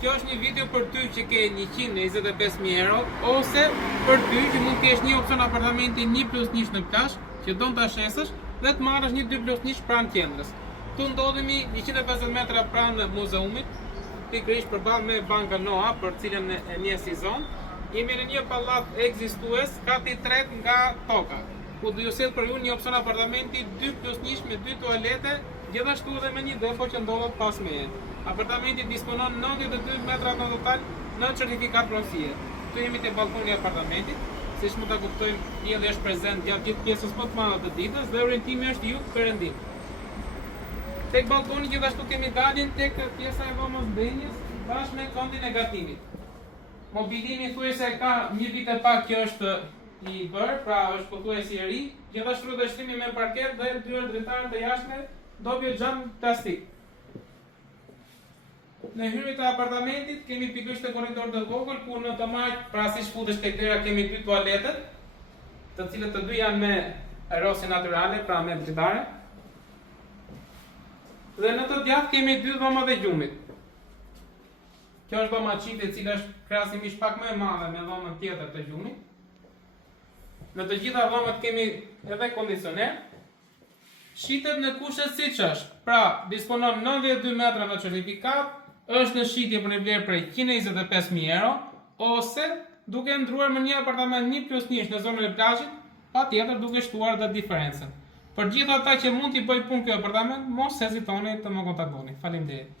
Kjo është një video për ty që ke 125.000 euro, ose për ty që mund të kesh një opcion apartamenti 1+1 në plazh, që don ta shesësh dhe të marrësh një 2+1 pranë qendrës. Tu ndodhemi 150 metra pranë muzeumit, pikërisht përballë me Banka Noa, për cilën e njeh si zonë. Jemi në një pallat ekzistues, kati 3 nga toka, ku do ju sjell për ju një opcion apartamenti 2+1 me 2 tualete, gjithashtu edhe me një depo që ndodhet pas meje. Apartamenti disponon 92 metra në total në certifikat pronësie. Këtu jemi te balkoni i apartamentit, siç mund ta kuptojmë, dielli është prezent gjatë gjithë pjesës më të madhe të ditës dhe orientimi është jug-perëndim. Tek balkoni gjithashtu kemi daljen tek pjesa e dhomës denjës bashkë me kondin e gatimit. Mobilimi thuajse ka një vit e pak që është i bërë, pra është pothuajse i ri, gjithashtu rrethimi me parket dhe dyert dritare të jashtme, dobje xham plastik. Në hyrje të apartamentit kemi pikërisht një korridor të vogël ku në të majt, pra si shfutesh tek dera, kemi 2 tualetet, të cilët të dy janë me aerosi natyrale, pra me dritare. Dhe në të djathtë kemi 2 dhoma të gjumit. Kjo është dhoma çifte, e cila është krahasimisht pak më e madhe me dhomën tjetër të gjumit. Në të gjitha dhomat kemi edhe kondicioner. Shitet në kushet siç është. Pra, disponon 92 metra në certifikat, është në shitje për një vlerë prej 125.000 euro, ose duke ndruar me një apartament 1+1 në zonën e plazhit, patjetër duke shtuar edhe diferencën. Për gjithë ata që mund t'i bëj punë ky apartament, mos hezitoni të më kontaktoni. Faleminderit.